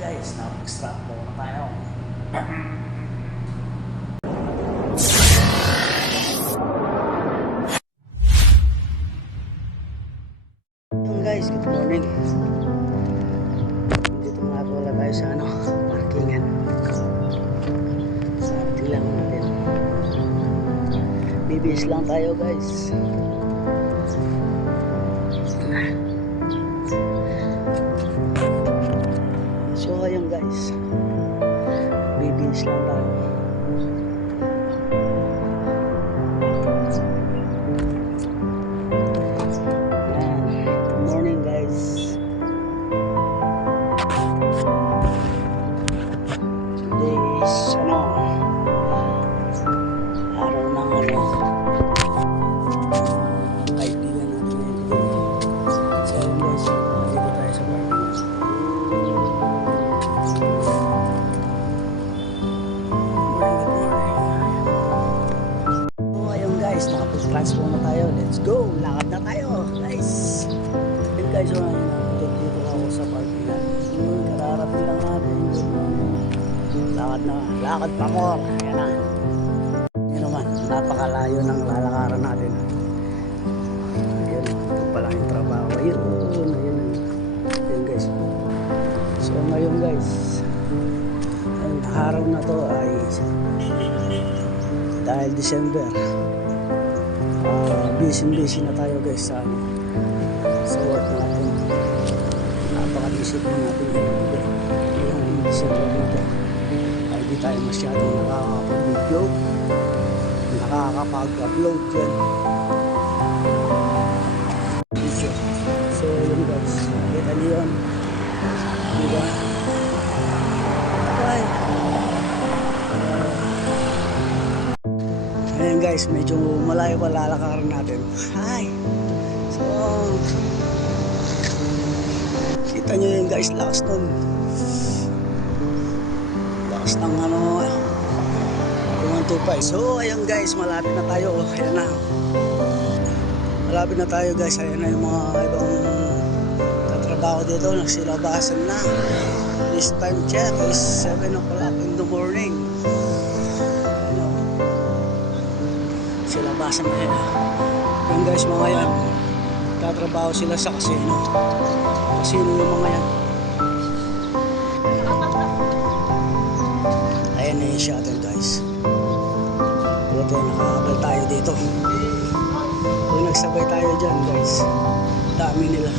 guys, na-extract po na tayo. Ayun guys, good morning. Dito nga po wala tayo sa parkingan. Sa ating lang natin. Bibis lang tayo guys. So ayun guys, bibis lang tayo. Good morning guys. Today is araw ng kaibigan natin ngayon. So ayun guys, dito tayo sa parking. So ayun guys, nakapag-transform na tayo. Let's go! Lakad na tayo guys. Ayun guys, dito ako sa parking. Kararating lang natin. Lakad pa more. Ayan na. Yun naman, napakalayo ng lalakaran natin. Ayun, ito pala yung trabaho. Ayun guys. So ngayon guys, ang araw na to ay dahil December, busy na tayo guys sa work natin. Napaka-busy po natin yung December dito. Ay di tayo masyadong nakakapag-video, nakakapag-upload dyan. So yun guys, nakita niyo yun, diba? Okay. Ayan guys, medyo malayo pa lalakaran natin. Hi! So kita nyo yun guys, lakas nun. Lakas ng 125. So ayun guys, malapit na tayo. Ayan na. Malapit na tayo guys. Ayan na yung mga ibang tatrabaho dito. Nagsilabasan na. This time check is 7 o'clock in the morning. Ayan o. Silabasan na yan. Ayan guys, mga yan. Tatrabaho sila sa casino. Casino yung mga yan. Ayan na yung shuttle guys. Buti nakakabal tayo dito. Kung nagsabay tayo dyan guys, dami nila.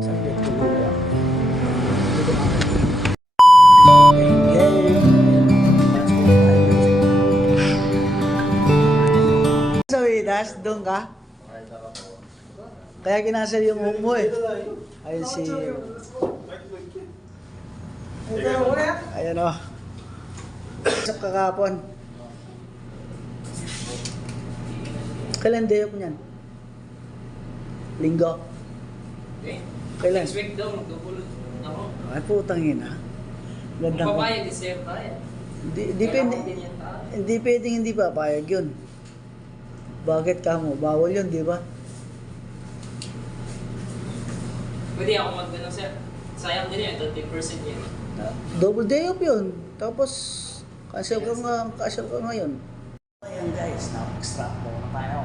Sabit ko mga das, doon ka? Kaya kinasal yung mong mo eh. Ayun si... Ayan o. Sa kakapon. Kailan day off niyan? Linggo? Kailan? Next week daw, magdupulot ako. Ay putang ina. Ganda ko. Papayag, deserve tayo. Hindi pwedeng hindi papayag yun. Bakit ka mo? Bawal yun, di ba? Pwede ako mag-ano sir. Sayang din yan, 30% yan. Double day off yun. Tapos, cancel ka ngayon. Ayan guys, na-extract po na tayo.